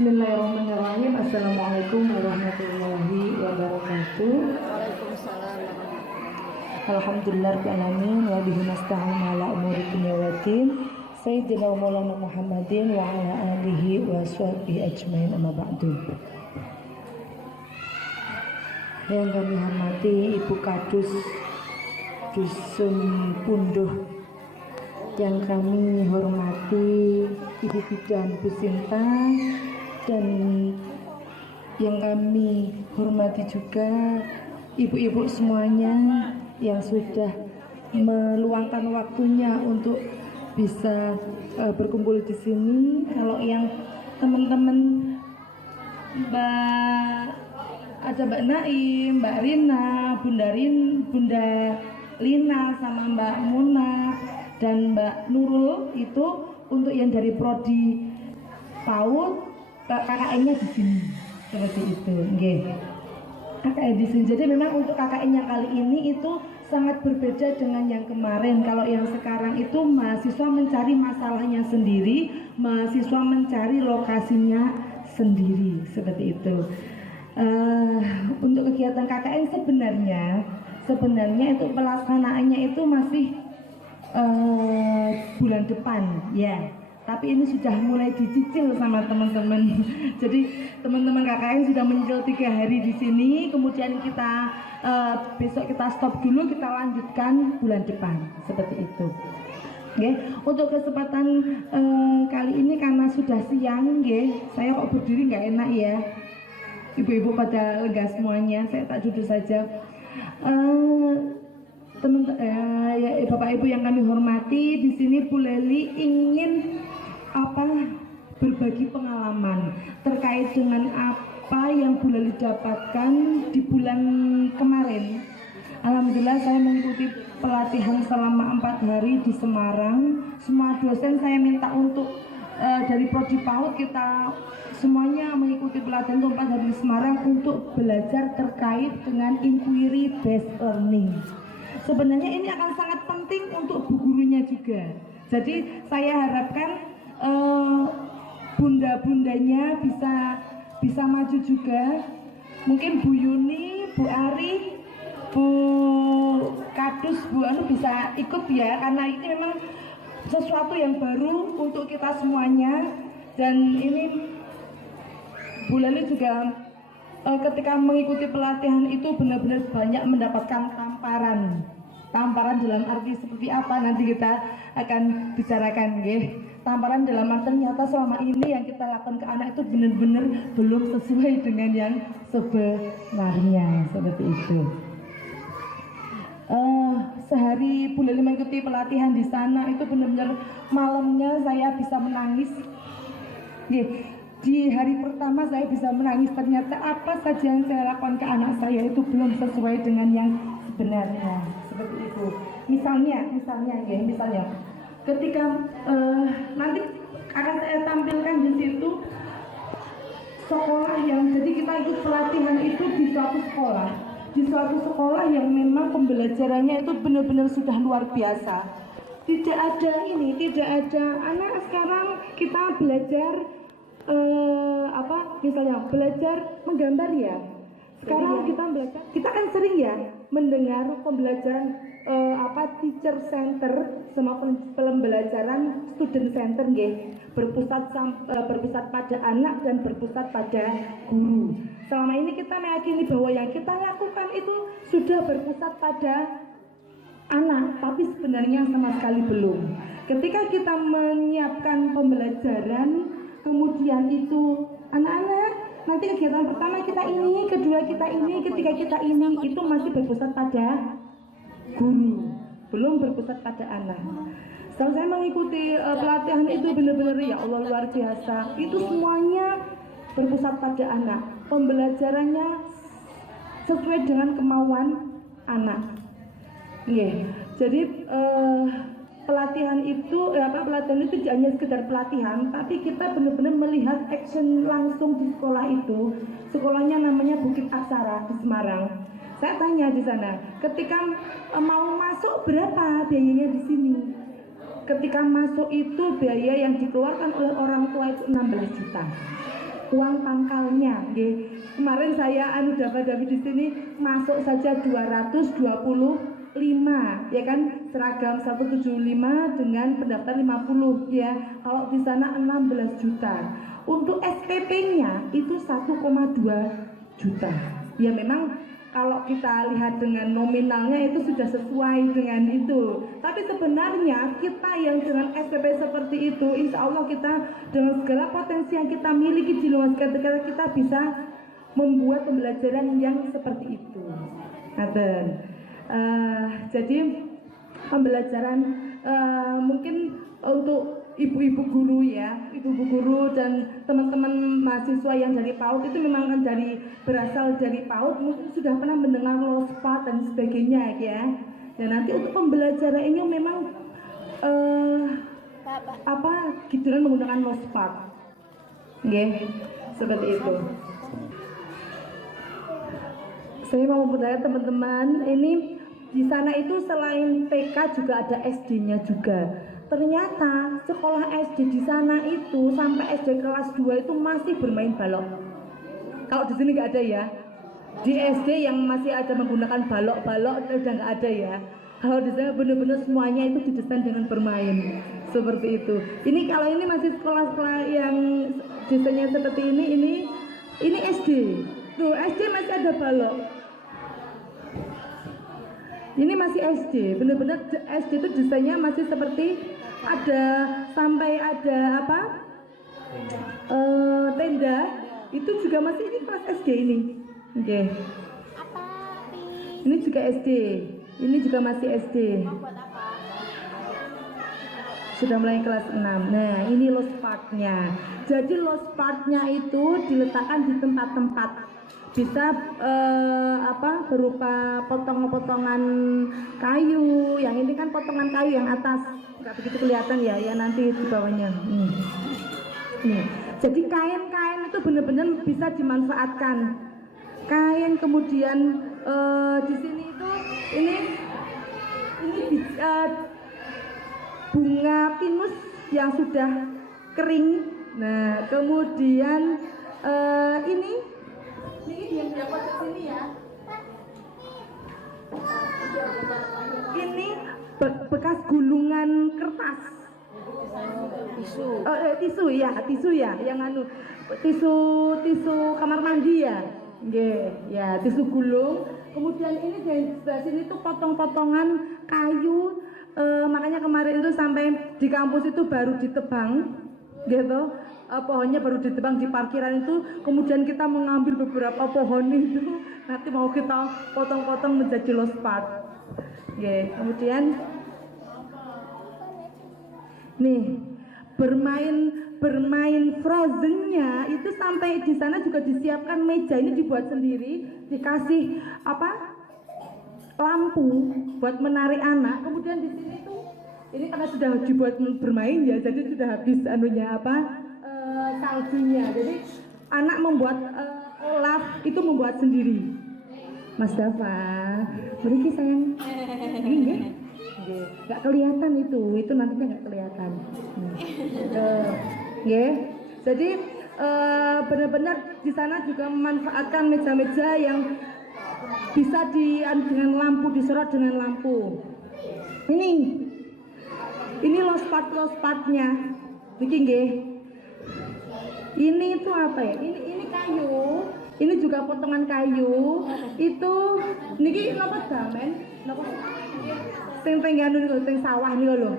Bismillahirrahmanirrahim. Assalamualaikum warahmatullahi wabarakatuh. Waalaikumsalam warahmatullahi Alhamdulillahirrahmanirrahim. Wa bihi nasta'inu ala umuri dunya waddin. Sayyidina wa maulana Muhammadin wa ala alihi wa sahbihi ajmain, amma ba'du. Yang kami hormati Ibu Kadus Dusun Punduh, yang kami hormati Ibu Bidan Bu Sinta, dan yang kami hormati juga ibu-ibu semuanya yang sudah meluangkan waktunya untuk bisa berkumpul di sini. Kalau yang teman-teman ada Mbak Naim, Mbak Rina, Bunda Lina sama Mbak Muna dan Mbak Nurul, itu untuk yang dari prodi PAUD, KKN-nya di sini seperti itu, nggih. KKN di sini. Jadi memang untuk KKN yang kali ini itu sangat berbeda dengan yang kemarin. Kalau yang sekarang itu mahasiswa mencari masalahnya sendiri, mahasiswa mencari lokasinya sendiri, seperti itu. Untuk kegiatan KKN sebenarnya itu pelaksanaannya itu masih bulan depan ya, tapi ini sudah mulai dicicil sama teman-teman. Jadi teman-teman KKN sudah menyicil 3 hari di sini, kemudian kita besok kita stop dulu, kita lanjutkan bulan depan, seperti itu. Oke, untuk kesempatan kali ini karena sudah siang, saya kok berdiri nggak enak ya. Ibu-ibu pada lega semuanya, saya tak duduk saja. Bapak Ibu yang kami hormati, di sini Bu Leli ingin berbagi pengalaman terkait dengan apa yang Bu Leli dapatkan di bulan kemarin. Alhamdulillah saya mengikuti pelatihan selama 4 hari di Semarang. Semua dosen saya minta untuk dari prodi PAUD kita semuanya mengikuti pelatihan 4 hari di Semarang untuk belajar terkait dengan inquiry based learning. Sebenarnya ini akan sangat penting untuk bu gurunya juga. Jadi saya harapkan bunda-bundanya bisa maju juga. Mungkin Bu Yuni, Bu Ari, Bu Kadus, Bu Anu bisa ikut ya, karena ini memang sesuatu yang baru untuk kita semuanya. Dan ini Bu Leli juga ketika mengikuti pelatihan itu benar-benar banyak mendapatkan tamparan dalam arti seperti apa nanti kita akan bicarakan, nggih. Tamparan dalam arti ternyata selama ini yang kita lakukan ke anak itu benar-benar belum sesuai dengan yang sebenarnya, seperti itu. Sehari Bu Leli mengikuti pelatihan di sana itu benar-benar malamnya saya bisa menangis, nggih. Di hari pertama saya bisa menangis, ternyata apa saja yang saya lakukan ke anak saya itu belum sesuai dengan yang sebenarnya, seperti itu. Misalnya ketika nanti akan saya tampilkan di situ sekolah yang, jadi kita ikut pelatihan itu di suatu sekolah yang memang pembelajarannya itu benar-benar sudah luar biasa. Tidak ada anak sekarang kita belajar belajar menggambar ya. Sekarang kita kan sering ya mendengar pembelajaran teacher center sama pembelajaran student center, nggih. Berpusat pada anak dan berpusat pada guru. Selama ini kita meyakini bahwa yang kita lakukan itu sudah berpusat pada anak, tapi sebenarnya sama sekali belum. Ketika kita menyiapkan pembelajaran, kemudian itu anak-anak nanti kegiatan pertama kita ini, kedua kita ini, ketiga kita ini, itu masih berpusat pada guru, belum berpusat pada anak. Setelah saya mengikuti pelatihan itu benar-benar ya Allah luar biasa. Itu semuanya berpusat pada anak. Pembelajarannya sesuai dengan kemauan anak. Yeah. Jadi pelatihan itu hanya sekedar pelatihan, tapi kita benar-benar melihat action langsung di sekolah itu. Sekolahnya namanya Bukit Aksara di Semarang. Saya tanya di sana, ketika mau masuk berapa biayanya di sini? Ketika masuk itu biaya yang dikeluarkan oleh orang tua itu 16 juta. uang pangkalnya, nggih. Kemarin saya dapat di sini masuk saja 225, ya kan, seragam 175 dengan pendaftar 50, ya. Kalau di sana 16 juta. Untuk SPP-nya itu 1,2 juta. Ya memang kalau kita lihat dengan nominalnya itu sudah sesuai dengan itu. Tapi sebenarnya kita yang dengan SPP seperti itu, insya Allah kita dengan segala potensi yang kita miliki di luar ketika kita bisa membuat pembelajaran yang seperti itu. Jadi pembelajaran mungkin untuk ibu-ibu guru, ya, ibu-ibu guru dan teman-teman mahasiswa yang dari PAUD itu memang kan berasal dari PAUD, mungkin sudah pernah mendengar LOSPAT dan sebagainya, ya. Dan nanti untuk pembelajaran ini memang gitu kan, menggunakan LOSPAT, ya, seperti itu. Saya mau memperlihatkan teman-teman, ini di sana itu selain TK juga ada SD-nya juga. Ternyata sekolah SD di sana itu sampai SD kelas 2 itu masih bermain balok. Kalau di sini nggak ada, ya. Di SD yang masih ada menggunakan balok-balok udah nggak ada, ya. Kalau di sana benar-benar semuanya itu didesain dengan bermain seperti itu. Ini kalau ini masih sekolah-sekolah yang desainnya seperti ini SD. Tuh SD masih ada balok. Ini masih SD, benar-benar SD itu desainnya masih seperti ada sampai ada tenda, itu juga masih ini kelas SD ini. Oke. Ini juga SD, ini juga masih SD. Sudah mulai kelas 6. Nah, ini LOSPAT-nya. Jadi LOSPAT-nya itu diletakkan di tempat-tempat, bisa berupa potongan-potongan kayu. Yang ini kan potongan kayu yang atas nggak begitu kelihatan, ya nanti di bawahnya. Nih. Jadi kain-kain itu benar-benar bisa dimanfaatkan. Kain, kemudian di sini itu ini bunga pinus yang sudah kering. Nah, kemudian ini yang dapat ke sini, ya. Ini bekas gulungan kertas. Tisu ya, yang tisu kamar mandi, ya. Ya, tisu gulung. Kemudian ini di sebelah sini tuh potong-potongan kayu. Makanya kemarin itu sampai di kampus itu baru ditebang, gitu. Pohonnya baru ditebang di parkiran itu, kemudian kita mengambil beberapa pohon itu, nanti mau kita potong-potong menjadi LOSPAT. Kemudian nih bermain frozennya itu sampai di sana juga disiapkan meja, ini dibuat sendiri, dikasih lampu buat menarik anak. Kemudian di sini tuh ini karena sudah dibuat bermain, ya, jadi sudah habis saljunya. Jadi anak membuat olaf itu membuat sendiri. Mas Dafa, beri sayang. Ini nggak kelihatan itu nantinya nggak kelihatan. Jadi benar-benar di sana juga memanfaatkan meja-meja yang bisa dengan lampu, disorot dengan lampu. Ini LOSPAT-nya. Ini itu apa, ya? Ini kayu. Ini juga potongan kayu. Itu niki napa damen? Napa? Sing tengganu niku, sing sawah niku lho.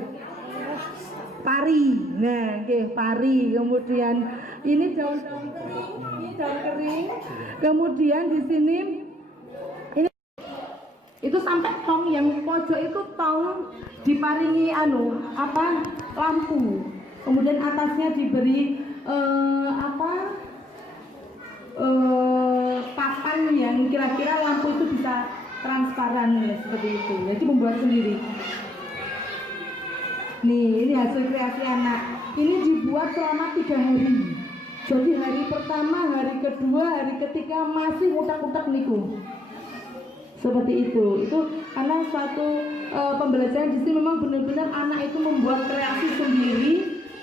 Pari. Nah, nggih, pari. Kemudian ini daun-daun kering. Kemudian di sini ini itu sampai tong yang pojok itu tong diparingi lampu. Kemudian atasnya diberi papan yang kira-kira lampu itu bisa transparan, ya, seperti itu. Jadi membuat sendiri. Nih, ini hasil kreasi anak. Ini dibuat selama 3 hari. Jadi hari pertama, hari kedua, hari ketiga masih utak-utak niku. Seperti itu. Itu karena suatu pembelajaran di sini memang benar-benar anak itu membuat kreasi sendiri.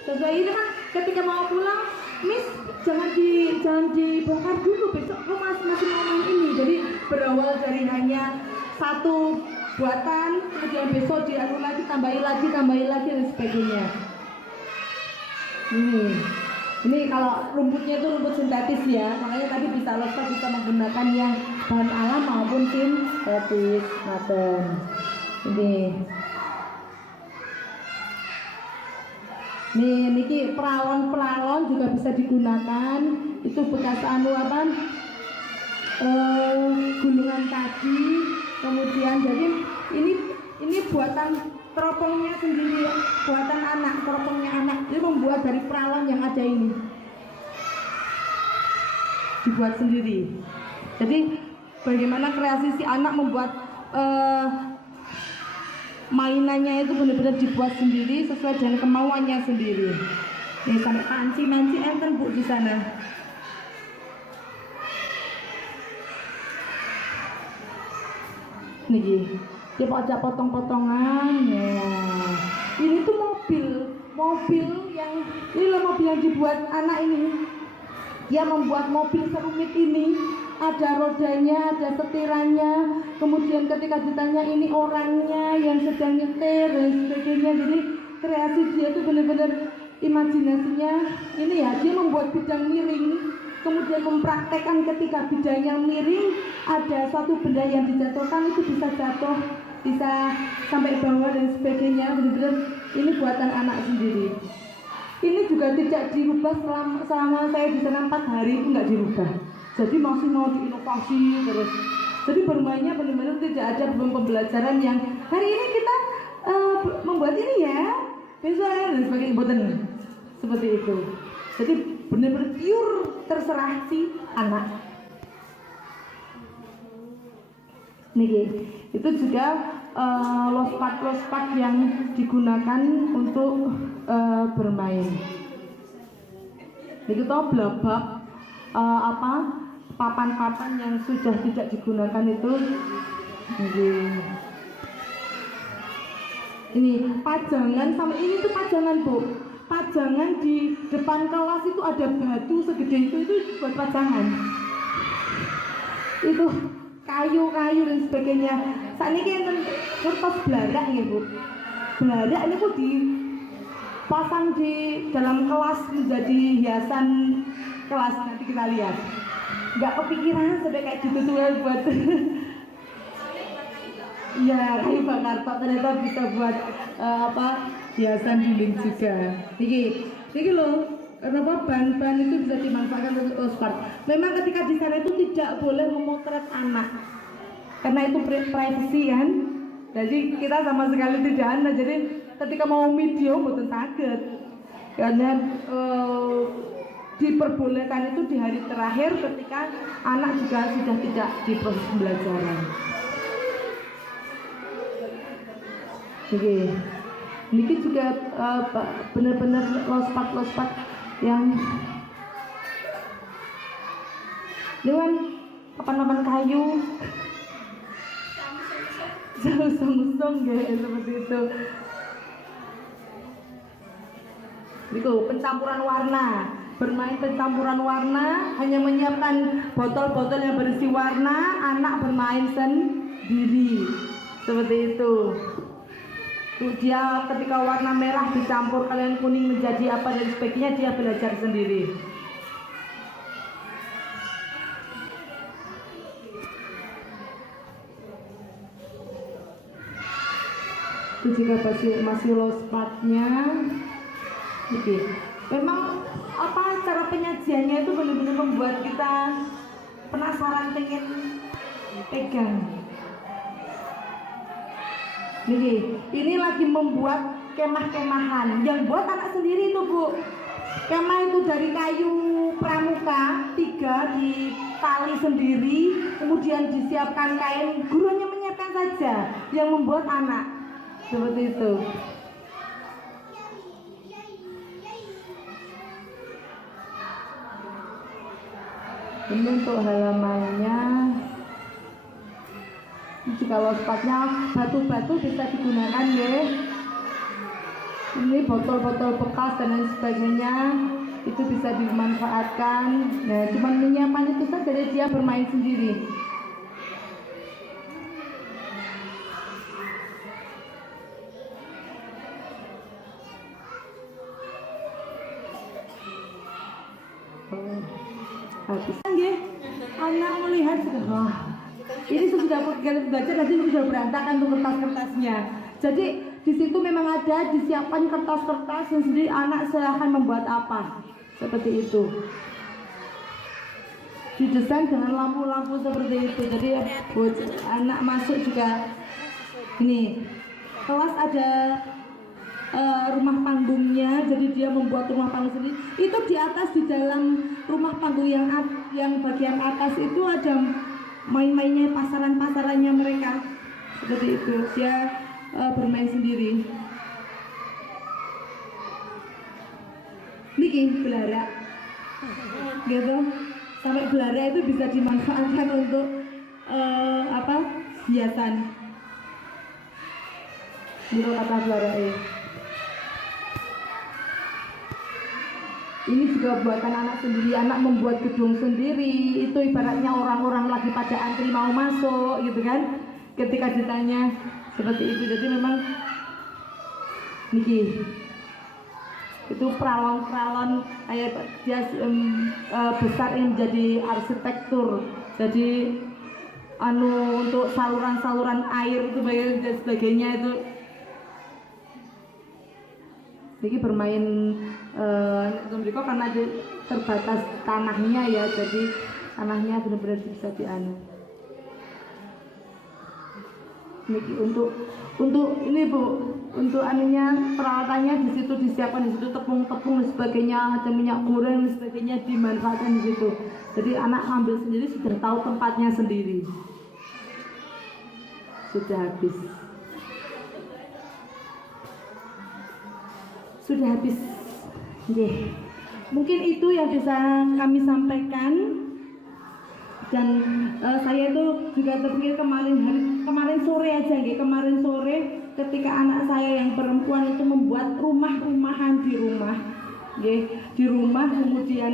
Sesuai ini kan ketika mau pulang Miss jangan dibongkar dulu, besok aku masih mau main ini. Jadi berawal dari hanya satu buatan, kemudian besok dianu lagi, tambahin lagi dan sebagainya. Ini kalau rumputnya itu rumput sintetis ya, makanya tadi bisa menggunakan yang bahan alam maupun sintetis. Niki peralon juga bisa digunakan. Itu bekas gulungan tadi. Kemudian jadi ini buatan teropongnya sendiri, buatan anak, teropongnya anak. Ini membuat dari peralon yang ada ini. Dibuat sendiri. Jadi bagaimana kreasi si anak membuat mainannya itu benar-benar dibuat sendiri sesuai dengan kemauannya sendiri. Nih sampai panci enten Bu di sana. Nih, dia ada potong-potongan ya. Ini tuh mobil yang dibuat anak ini. Dia membuat mobil serumit ini, ada rodanya, ada setirannya, kemudian ketika ditanya ini orangnya yang sedang nyetir dan sebagainya. Jadi kreasi dia itu benar-benar imajinasinya ini ya, dia membuat bidang miring, kemudian mempraktekkan ketika bidangnya miring ada suatu benda yang dijatuhkan itu bisa jatuh, bisa sampai bawah dan sebagainya. Benar-benar ini buatan anak sendiri. Ini juga tidak dirubah selama saya di sana 4 hari, itu nggak dirubah. Jadi masih mau diinovasi terus. Jadi bermainnya benar-benar tidak ada pembelajaran yang hari ini kita membuat ini ya, besok dan sebagainya, buatan seperti itu. Jadi benar-benar pure terserah si anak. Nih, itu juga lospat yang digunakan untuk bermain. Itu toh blabak papan-papan yang sudah tidak digunakan itu. Ini pajangan, sama ini tuh pajangan Bu. Pajangan di depan kelas itu ada batu segede itu buat pajangan. Itu kayu-kayu dan sebagainya. Saat ini kan kertas beladak nih Bu. Beladak ini Bu dipasang di dalam kelas menjadi hiasan kelas, nanti kita lihat. Nggak kepikiran sampai kayak gitu tuh buat ya kayu bakar Pak, ternyata bisa buat hiasan dinding juga. Niki loh, kenapa bahan-bahan itu bisa dimanfaatkan untuk lospat. Memang ketika di sana itu tidak boleh memotret anak karena itu privacy kan. Jadi kita sama sekali tidak ada. Jadi ketika mau video betul sakit karena diperbolehkan itu di hari terakhir ketika anak juga sudah tidak di proses pembelajaran. Oke, ini juga benar-benar lospat yang dengan papan-papan kayu, musong guys, seperti itu. Itu pencampuran warna. Bermain pencampuran warna, hanya menyiapkan botol-botol yang berisi warna, anak bermain sendiri seperti itu. Dia ketika warna merah dicampur kalian kuning menjadi apa dan sebagainya, dia belajar sendiri. Itu jika masih lospatnya. Oke. Memang cara penyajiannya itu benar-benar membuat kita penasaran pengen pegang. Ini lagi membuat kemah-kemahan yang buat anak sendiri itu Bu. Kemah itu dari kayu pramuka 3 ditali sendiri, kemudian disiapkan kain, gurunya menyiapkan saja yang membuat anak seperti itu. Ini untuk halamannya. Jika lospatnya batu-batu bisa digunakan ya. Ini botol-botol bekas dan lain sebagainya itu bisa dimanfaatkan. Nah, cuman menyiapkan itu saja, jadi dia bermain sendiri. Habis anak melihat sudah, wah ini sudah belajar, nanti sudah berantakan tuh kertas-kertasnya. Jadi di situ memang ada disiapkan kertas-kertas yang sendiri, anak silahkan membuat apa seperti itu, didesain dengan lampu-lampu seperti itu. Jadi buat anak masuk juga ini kelas ada rumah panggungnya, jadi dia membuat rumah panggung sendiri. Itu di atas, di dalam rumah panggung yang bagian atas itu ada main-mainnya, pasaran-pasarannya mereka seperti itu. Dia bermain sendiri. Niki belara, gitu. Sampai belara itu bisa dimanfaatkan untuk hiasan. Menurut kata belara ini juga buatan anak sendiri, anak membuat gedung sendiri. Itu ibaratnya orang-orang lagi pada antri mau masuk gitu kan, ketika ditanya seperti itu. Jadi memang niki itu pralon-pralon kayak dia besar ini menjadi arsitektur. Jadi untuk saluran-saluran air itu dan sebagainya itu. Jadi bermain mereka karena terbatas tanahnya ya, jadi tanahnya benar-benar bisa dianu. Untuk ini Bu, untuk anunya peralatannya di situ disiapkan, di situ tepung-tepung dan sebagainya, ada minyak goreng dan sebagainya dimanfaatkan di situ. Jadi anak ambil sendiri, sudah tahu tempatnya sendiri. Sudah habis. Yeah. Mungkin itu yang bisa kami sampaikan. Dan saya itu juga terpikir kemarin sore aja, kemarin sore ketika anak saya yang perempuan itu membuat rumah-rumahan di rumah, di rumah, kemudian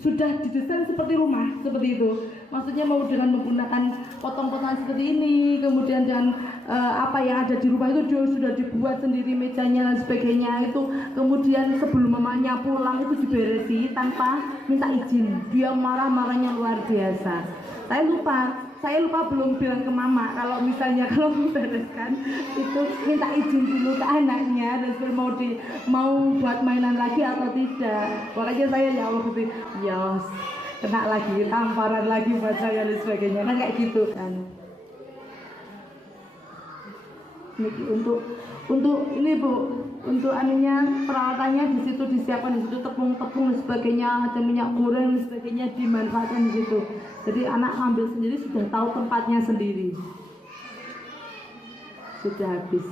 sudah didesain seperti rumah, seperti itu. Maksudnya mau dengan menggunakan potong-potongan seperti ini, kemudian dan apa yang ada di rumah itu dia sudah dibuat sendiri, mejanya dan sebagainya itu. Kemudian sebelum mamanya pulang itu diberesi tanpa minta izin. Dia marah-marahnya luar biasa. Saya lupa belum bilang ke mama kalau misalnya kalau membereskan itu minta izin dulu ke anaknya dan mau buat mainan lagi atau tidak. Makanya saya ya Allah gitu, yes, kena lagi, tamparan lagi buat saya dan sebagainya, kan kayak gitu kan. Untuk ini Bu, untuk anunya peralatannya di situ disiapkan, di situ tepung-tepung dan sebagainya, ada minyak goreng dan sebagainya dimanfaatkan di situ. Jadi anak ambil sendiri, sudah tahu tempatnya sendiri. Sudah habis.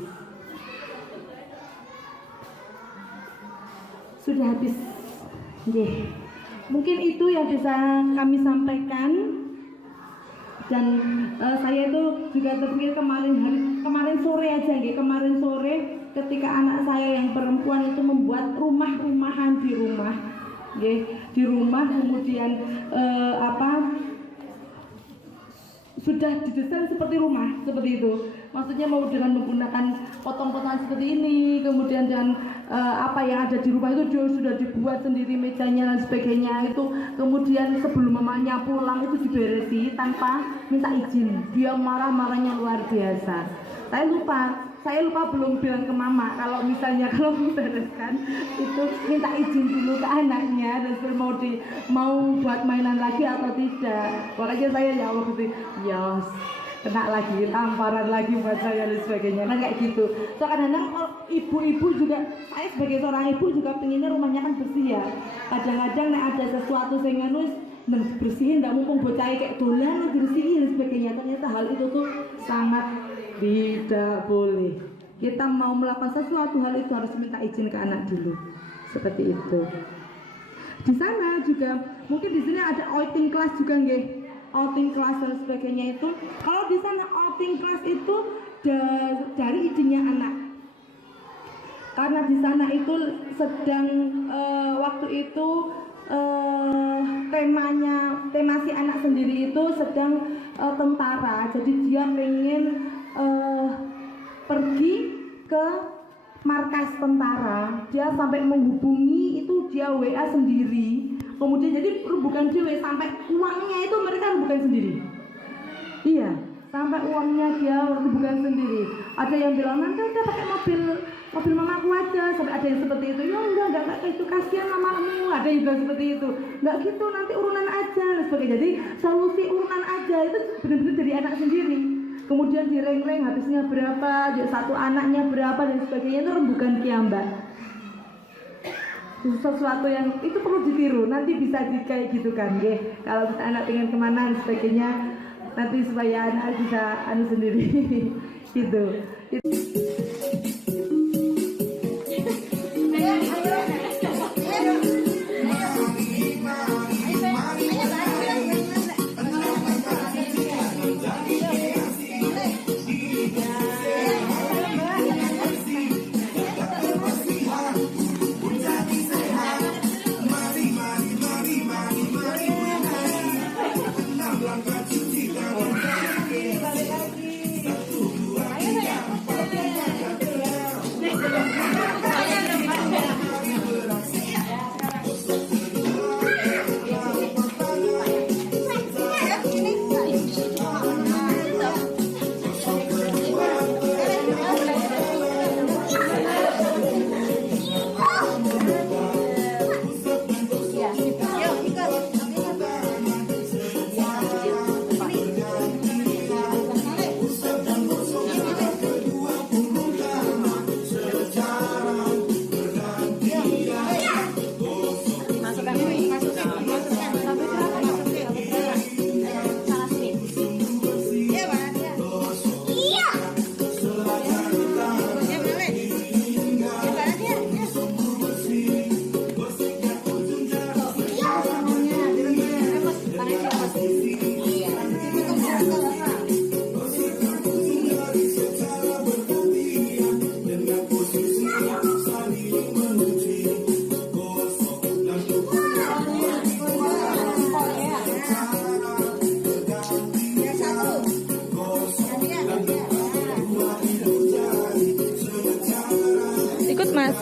Yeah. Mungkin itu yang bisa kami sampaikan. Dan saya itu juga terpikir kemarin sore aja, kemarin sore ketika anak saya yang perempuan itu membuat rumah-rumahan di rumah, di rumah, kemudian sudah didesain seperti rumah, seperti itu. Maksudnya mau dengan menggunakan potong-potongan seperti ini, kemudian dan apa yang ada di rumah itu dia sudah dibuat sendiri, mejanya dan sebagainya itu. Kemudian sebelum mamanya pulang itu diberesi tanpa minta izin. Dia marah-marahnya luar biasa. Saya lupa belum bilang ke mama kalau misalnya kalau membereskan itu minta izin dulu ke anaknya dan mau buat mainan lagi atau tidak. Makanya saya ya Allah gitu, yes, kena lagi, tamparan lagi buat saya dan sebagainya, kan kayak gitu. So kadang-kadang ibu-ibu juga, saya sebagai seorang ibu juga pengennya rumahnya kan bersih ya. Kadang-kadang ada sesuatu yang bersihin, nggak mumpung bocah kayak dolan bersihin dan sebagainya. Ternyata hal itu tuh sangat tidak boleh. Kita mau melakukan sesuatu hal itu harus minta izin ke anak dulu. Seperti itu. Di sana juga mungkin di sini ada outing class juga nggih. Outing class dan sebagainya itu. Kalau di sana outing class itu dari idenya anak. karena di sana itu sedang waktu itu tema si anak sendiri itu sedang tentara, jadi dia pengen pergi ke markas tentara. Dia sampai menghubungi itu, dia WA sendiri, kemudian jadi bukan dia sampai uangnya itu mereka bukan sendiri. Iya, sampai uangnya dia bukan sendiri. Ada yang bilang nanti udah pakai mobil mamaku aja, sampai ada yang seperti itu. Ya enggak itu, kasihan mamamu. Ada yang bilang seperti itu. Enggak gitu, nanti urunan aja dan sebagainya. Jadi solusi urunan aja itu benar-benar dari anak sendiri. Kemudian direng-reng habisnya berapa, satu anaknya berapa dan sebagainya, itu rembukan kiambak. Sesuatu yang itu perlu ditiru, nanti bisa kayak gitu kan, ya. Kalau anak pengen kemana dan sebagainya, nanti supaya anak bisa sendiri gitu.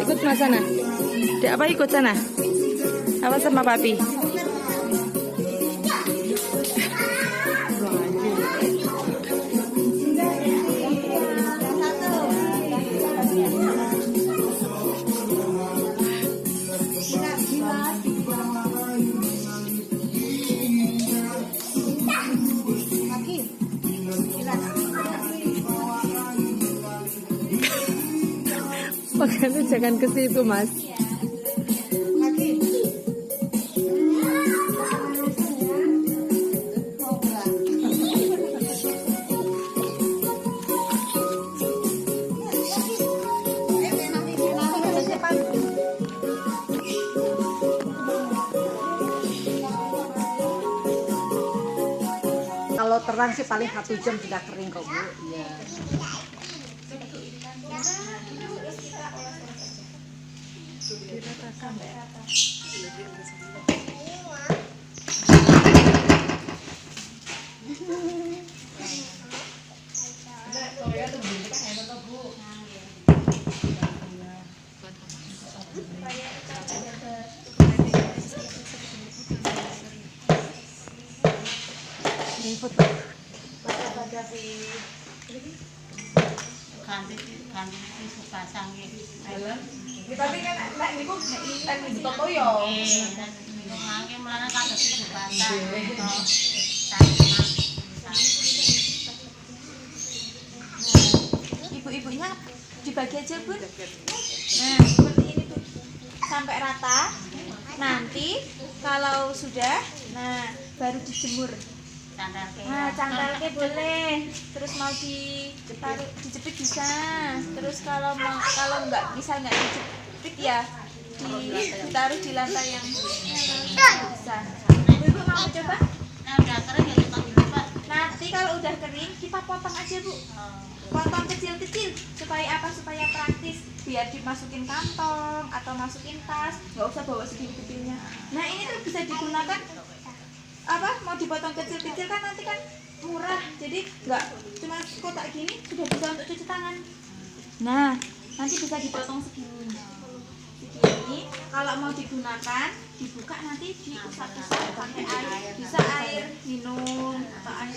Ikut mas sana. Dek apa ikut sana? Apa sama papi? Makanya jangan ke situ, Mas. Kalau terang sih paling 1 jam sudah kering kok, Bu. Iya. Ini foto. Ganti suka sange. Tapi kan nek niku nek di toko yo. Mangke mulane kados suka. Ibu-ibunya dibagi aja, Bun. Nah, seperti ini, Bun. Sampai rata. Nanti kalau sudah, nah baru dijemur. Nah, cangkalnya boleh. Terus mau dijepit bisa. Terus kalau nggak bisa nggak dijepit ya ditaruh di lantai yang bisa. Ibu mau coba? Nah, udah kering ya, Pak. Nanti kalau udah kering kita potong aja Bu, potong kecil-kecil supaya apa? Supaya praktis, biar dimasukin kantong atau masukin tas, nggak usah bawa segini-segininya. Nah ini tuh bisa digunakan apa? Mau dipotong kecil-kecil kan nanti kan murah, jadi nggak cuma kotak gini sudah bisa untuk cuci tangan. Nah nanti bisa dipotong segini. Kalau mau digunakan dibuka nanti diusap-usap pakai air, bisa air minum atau air